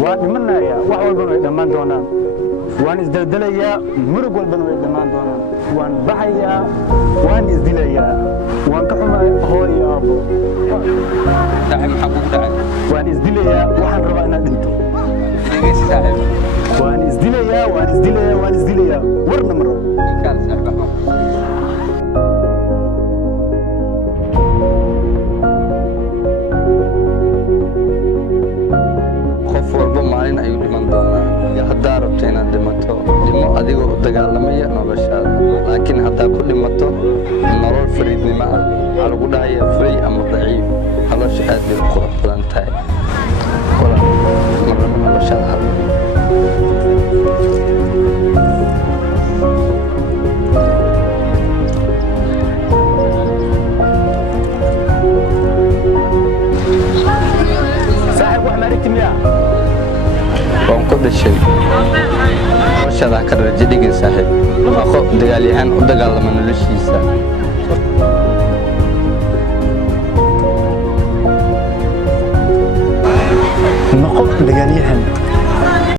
وأتمنى يا وحول بنو يدمان دونا وان ازدلدليا مرق والبنو يدمان دونا وان بحيا وان ازدليا وان كحما هو يا أبو صاحب محبوب تعال وان ازدليا وحن ربعنا دنتو ليش صاحب وان ازدليا وان ازدليا وان ازدليا ورنا مرة كان صاحب محبوب maalin ayuu dhiman doonaa haddaa rabto inaad dhimato dhimo adigoo u dagaalamaya noloshaada laakiin haddaa ku dhimato nolol fariidnimo ah waxaa lagu dhahayaa fray ama daciif nolosha aad bay u qurux badan tahay kulan marnaba noloshaada hal صاحب وحنا ركتم يا waan ku dhashay noloshaada ka rajo dhigin saaxiib noqo dagaal yahan u dagaalama noloshiisa noqo dagaal yahan